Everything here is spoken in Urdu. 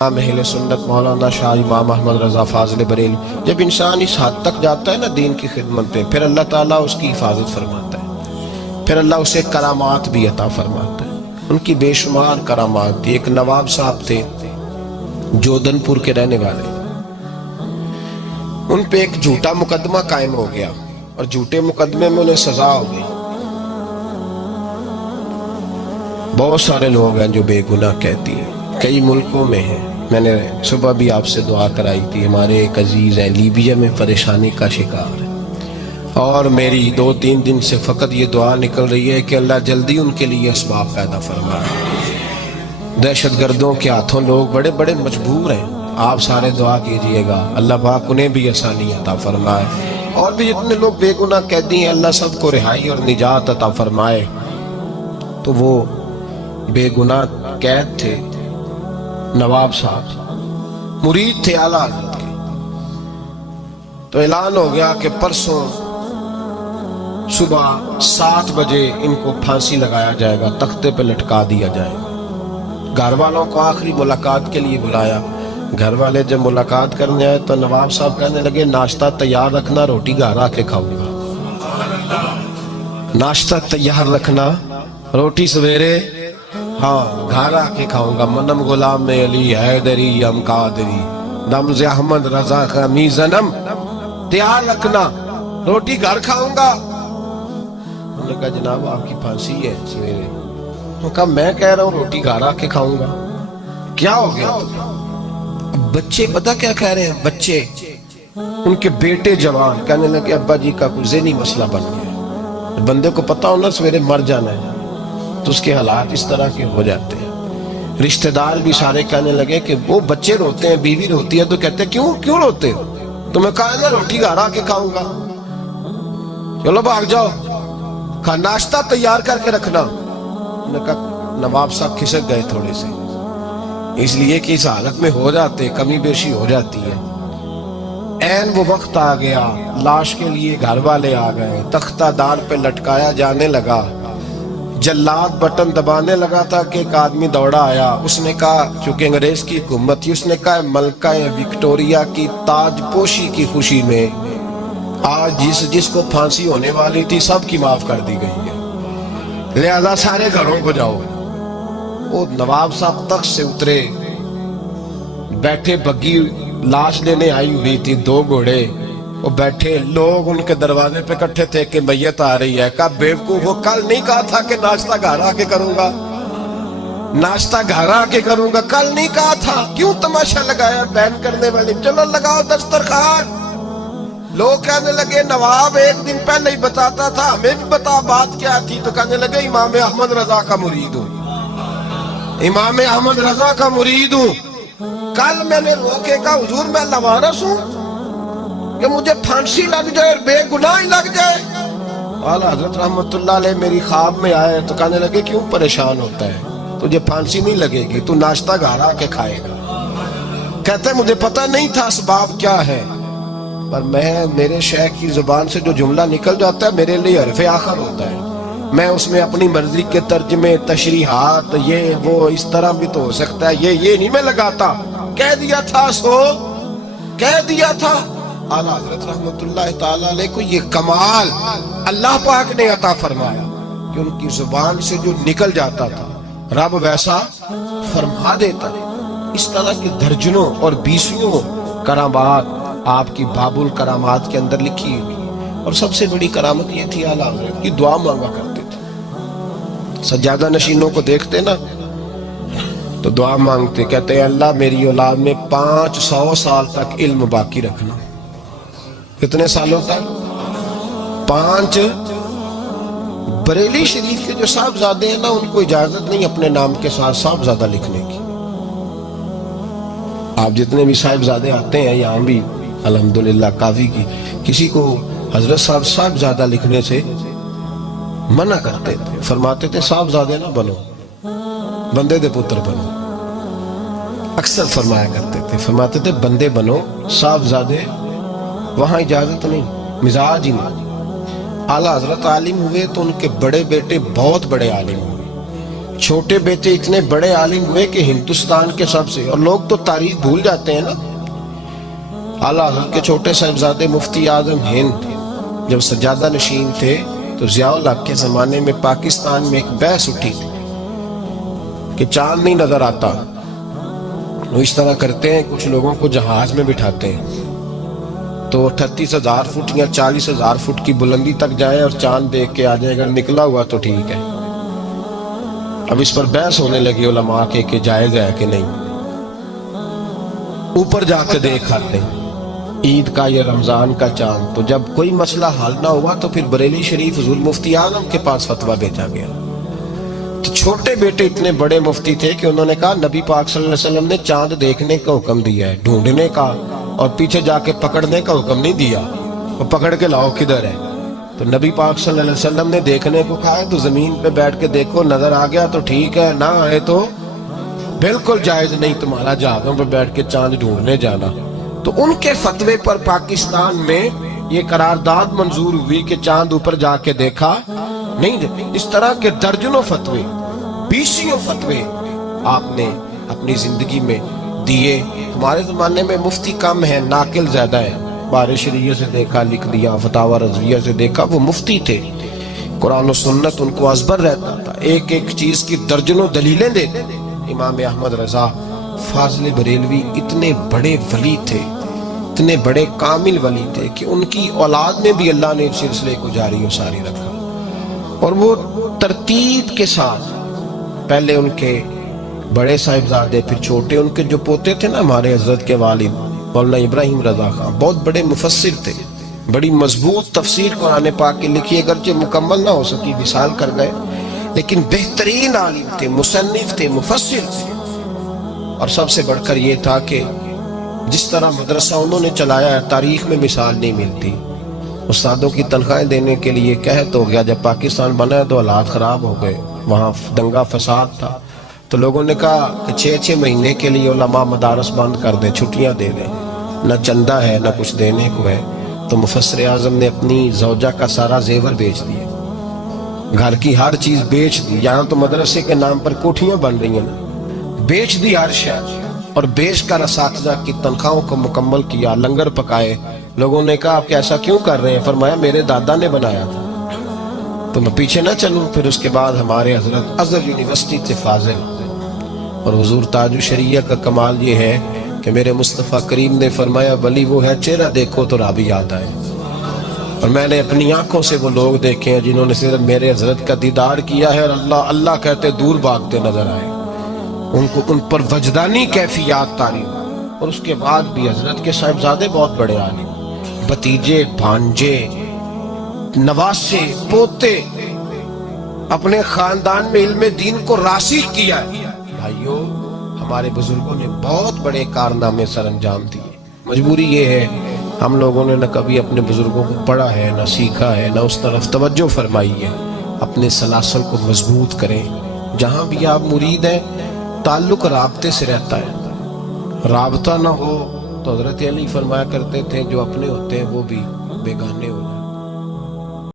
اہل سنت مولانا شاہ امام احمد رضا فاضل بریلوی، جب انسان اس حد تک جاتا ہے نا دین کی خدمت پہ، پھر اللہ تعالیٰ اس کی حفاظت فرماتا ہے، پھر اللہ اسے کرامات بھی عطا فرماتا ہے۔ ان کی بے شمار کرامات تھی۔ ایک نواب صاحب تھے جودن پور کے رہنے والے، ان پہ ایک جھوٹا مقدمہ قائم ہو گیا اور جھوٹے مقدمے میں انہیں سزا ہو گئی۔ بہت سارے لوگ ہیں جو بے گناہ کہتی ہیں، کئی ملکوں میں ہیں۔ میں نے صبح بھی آپ سے دعا کرائی تھی، ہمارے ایک عزیز ہیں لیبیا میں پریشانی کا شکار ہے، اور میری 2-3 دن سے فقط یہ دعا نکل رہی ہے کہ اللہ جلدی ان کے لیے اسباب پیدا فرمائے۔ دہشت گردوں کے ہاتھوں لوگ بڑے بڑے مجبور ہیں، آپ سارے دعا کیجئے گا اللہ پاک انہیں بھی آسانی عطا فرمائے، اور بھی جتنے لوگ بے گناہ قیدی ہیں اللہ سب کو رہائی اور نجات عطا فرمائے۔ تو وہ بے گناہ قید تھے، نواب صاحب مرید تھے اعلیٰ حضرت کے۔ تو اعلان ہو گیا کہ پرسوں صبح 7 بجے ان کو پھانسی لگایا جائے گا، تختے پہ لٹکا دیا جائے گا۔ گھر والوں کو آخری ملاقات کے لیے بلایا۔ گھر والے جب ملاقات کرنے آئے تو نواب صاحب کہنے لگے ناشتہ تیار رکھنا، روٹی گھر آ کے کھاؤں گا۔ ناشتہ تیار رکھنا، روٹی سویرے ہاں گھر آ کے کھاؤں گا۔ منم غلام میں علی حیدری ام قادری نمز احمد رضا خمی زنم، تیار رکھنا، روٹی گھر کھاؤں گا۔ انہوں نے کہا جناب آپ کی پھانسی ہے سویرے۔ انہوں نے کہا میں کہہ رہا ہوں روٹی گھر آ کے کھاؤں گا۔ کیا ہو گیا؟ بچے پتہ کیا کہہ رہے ہیں؟ بچے ان کے بیٹے جوان کہنے لگے ابا جی کا کوئی ذہنی مسئلہ بن گیا۔ بندے کو پتہ ہونا سویرے مر جانا ہے تو اس کے حالات اس طرح کے ہو جاتے ہیں۔ رشتہ دار بھی سارے کہنے لگے کہ وہ بچے روتے ہیں، بیوی روتی ہے تو کہتے ہیں کیوں روتے ہو؟ تو میں کہا نا روٹی گھر آ کے کھاؤں گا۔ چلو بھاگ جاؤ، کہا ناشتہ تیار کر کے رکھنا۔ انہوں نے کہا نواب صاحب کھسک گئے تھوڑے سے، اس لیے کہ اس حالت میں ہو جاتے، کمی بیشی ہو جاتی ہے۔ این وہ وقت آ گیا، لاش کے لیے گھر والے آ گئے، تختہ دار پہ لٹکایا جانے لگا۔ جلاد بٹن دبانے لگا تھا کہ ایک آدمی دوڑا آیا، اس نے کہا چونکہ انگریز کی حکومت تھی، اس نے کہا ملکہ وکٹوریا کی تاج پوشی کی خوشی میں آج جس کو پھانسی ہونے والی تھی سب کی معاف کر دی گئی ہے، لہذا سارے گھروں کو جاؤ۔ وہ نواب صاحب تخت سے اترے، بیٹھے، بگی لاش لینے آئی ہوئی تھی، 2 گھوڑے، وہ بیٹھے، لوگ ان کے دروازے پہ اکٹھے تھے کہ میت آ رہی ہے۔ کہا بیوقوف، وہ کل نہیں کہا تھا کہ ناشتہ گھر آ کے کروں گا، ناشتہ گھر آ کے کروں گا، کل نہیں کہا تھا، کیوں تماشا لگایا بین کرنے والے؟ چلو لگاؤ دسترخوان۔ لوگ کہنے لگے نواب ایک دن پہلے ہی بتاتا تھا، ہمیں بھی بتا بات کیا تھی؟ تو کہنے لگے امام احمد رضا کا مرید ہوں، امام احمد رضا کا مرید ہوں۔ کل میں نے روکے کہا حضور میں لوارث ہوں کہ مجھے پھانسی لگ جائے اور بے گناہ لگ جائے؟ اعلیٰ حضرت رحمت اللہ علیہ میری خواب میں آئے تو کہنے لگے کیوں پریشان ہوتا ہے، تجھے پھانسی نہیں لگے گی، تو ناشتہ گھر آ کے کھائے گا۔ کہتے مجھے پتہ نہیں تھا اسباب کیا ہے، پر میرے شیخ کی زبان سے جو جملہ نکل جاتا ہے میرے لیے حرف آخر ہوتا ہے، میں اس میں اپنی مرضی کے ترجمے، تشریحات، یہ وہ اس طرح بھی تو ہو سکتا ہے، یہ نہیں میں لگاتا، کہہ دیا تھا سو کہہ دیا تھا۔ اعلیٰ حضرت رحمت اللہ تعالیٰ علیہ کو یہ کمال اللہ پاک نے عطا فرمایا کہ ان کی زبان سے جو نکل جاتا تھا رب ویسا فرما دیتا۔ اس طرح کی درجنوں اور 20 کرامات آپ کی باب الکرامات کے اندر لکھی ہوئی، اور سب سے بڑی کرامت یہ تھی اعلیٰ حضرت کی دعا مانگا کرتے تھے۔ سجادہ نشینوں کو دیکھتے نا تو دعا مانگتے، کہتے ہیں اللہ میری اولاد میں 500 سال تک علم باقی رکھنا۔ کتنے سالوں تک؟ 5۔ بریلی شریف کے جو صاحبزادے ہیں نا ان کو اجازت نہیں اپنے نام کے ساتھ صاحبزادہ لکھنے کی۔ آپ جتنے بھی صاحبزادے آتے ہیں یہاں بھی الحمدللہ کافی کی، کسی کو حضرت صاحب صاحبزادہ لکھنے سے منع کرتے تھے، فرماتے تھے صاحبزادے نہ بنو، بندے دے پتر بنو۔ اکثر فرمایا کرتے تھے، فرماتے تھے بندے بنو، صاحبزادے وہاں اجازت نہیں، مزاج ہی نہیں۔ اعلیٰ حضرت عالم ہوئے تو ان کے بڑے بیٹے بہت بڑے عالم ہوئے، چھوٹے بیٹے اتنے بڑے عالم ہوئے کہ ہندوستان کے سب سے، اور لوگ تو تاریخ بھول جاتے ہیں نا، اعلیٰ حضرت کے چھوٹے صاحبزادے مفتی اعظم ہند جب سجادہ نشین تھے تو ضیاء الحق کے زمانے میں پاکستان میں ایک بحث اٹھی تھی کہ چاند نہیں نظر آتا، وہ اس طرح کرتے ہیں کچھ لوگوں کو جہاز میں بٹھاتے ہیں تو 38,000 فٹ یا 40,000 فٹ کی بلندی تک جائے اور چاند دیکھ کے آ جائے، اگر نکلا ہوا تو ٹھیک ہے۔ اب اس پر بحث ہونے لگی علماء کے کہ جائز ہے کہ نہیں، اوپر جا کے دیکھ آتے ہیں عید کا یا رمضان کا چاند۔ تو جب کوئی مسئلہ حل نہ ہوا تو پھر بریلی شریف حضور مفتی اعظم کے پاس فتویٰ بھیجا گیا۔ تو چھوٹے بیٹے اتنے بڑے مفتی تھے کہ انہوں نے کہا نبی پاک صلی اللہ علیہ وسلم نے چاند دیکھنے کا حکم دیا ہے، ڈھونڈنے کا اور پیچھے جا کے پکڑنے کا حکم نہیں دیا، وہ پکڑ کے لاؤ کدھر ہے۔ تو نبی پاک صلی اللہ علیہ وسلم نے دیکھنے کو کہا ہے تو زمین پہ بیٹھ کے دیکھو، نظر آ گیا تو ٹھیک ہے، نہ آئے تو بالکل جائز نہیں تمہارا جہازوں پہ بیٹھ کے چاند ڈھونڈنے جانا۔ تو ان کے فتوے پر پاکستان میں یہ قرارداد منظور ہوئی کہ چاند اوپر جا کے دیکھا نہیں۔ اس طرح کے درجنوں فتوے، بیسیوں فتوے آپ نے اپنی زندگی میں دیے۔ ہمارے زمانے میں مفتی کم ہیں، ناقل زیادہ ہے۔ بارِ شریعہ سے دیکھا لکھ دیا، فتاوی رضویہ سے دیکھا، وہ مفتی تھے، قرآن و سنت ان کو ازبر رہتا تھا، ایک ایک چیز کی درجنوں دلیلیں دیتے۔ امام احمد رضا فاضل بریلوی اتنے بڑے ولی تھے، اتنے بڑے کامل ولی تھے کہ ان کی اولاد میں بھی اللہ نے اس سلسلے کو جاری و ساری رکھا، اور وہ ترتیب کے ساتھ پہلے ان کے بڑے صاحبزادے، پھر چھوٹے، ان کے جو پوتے تھے نا ہمارے حضرت کے والد مولانا ابراہیم رضا خان، بہت بڑے مفسر تھے، بڑی مضبوط تفسیر قرآن پاک کی لکھی، اگرچہ مکمل نہ ہو سکی، وصال کر گئے، لیکن بہترین عالم تھے، مصنف تھے، مفسر تھے۔ اور سب سے بڑھ کر یہ تھا کہ جس طرح مدرسہ انہوں نے چلایا ہے تاریخ میں مثال نہیں ملتی۔ استادوں کی تنخواہیں دینے کے لیے قحط ہو گیا، جب پاکستان بنا تو حالات خراب ہو گئے، وہاں دنگا فساد تھا، تو لوگوں نے کہا کہ 6 مہینے کے لیے علماء مدارس بند کر دیں، چھٹیاں دے دیں، نہ چندہ ہے نہ کچھ دینے کو ہے۔ تو مفسر اعظم نے اپنی زوجہ کا سارا زیور بیچ دیا، گھر کی ہر چیز بیچ دی، یہاں تو مدرسے کے نام پر کوٹھیاں بن رہی ہیں، بیچ دی ہر شے، اور بیچ کر اساتذہ کی تنخواہوں کو مکمل کیا، لنگر پکائے۔ لوگوں نے کہا آپ ایسا کیوں کر رہے ہیں؟ فرمایا میرے دادا نے بنایا تھا تو میں پیچھے نہ چلوں۔ پھر اس کے بعد ہمارے حضرت ازہر یونیورسٹی سے فاضل، اور حضور تاج الشریعہ کا کمال یہ ہے کہ میرے مصطفیٰ کریم نے فرمایا ولی وہ ہے چہرہ دیکھو تو رب یاد آئے، اور میں نے اپنی آنکھوں سے وہ لوگ دیکھے ہیں جنہوں نے صرف میرے حضرت کا دیدار کیا ہے اور اللہ اللہ کہتے دور بھاگتے نظر آئے، ان پر وجدانی کیفیات تاری۔ اور اس کے بعد بھی حضرت کے صاحبزادے بہت بڑے عالم، بھتیجے، بھانجے، نواسے، پوتے، اپنے خاندان میں علم دین کو راسخ کیا ہے۔ بھائیو، ہمارے بزرگوں نے بہت بڑے کارنامے سر انجام دیے۔ مجبوری یہ ہے ہم لوگوں نے نہ کبھی اپنے بزرگوں کو پڑھا ہے، نہ سیکھا ہے، نہ اس طرف توجہ فرمائی ہے۔ اپنے سلاسل کو مضبوط کریں، جہاں بھی آپ مرید ہیں تعلق رابطے سے رہتا ہے، رابطہ نہ ہو تو حضرت علی فرمایا کرتے تھے جو اپنے ہوتے ہیں وہ بھی بیگانے ہوتے ہیں۔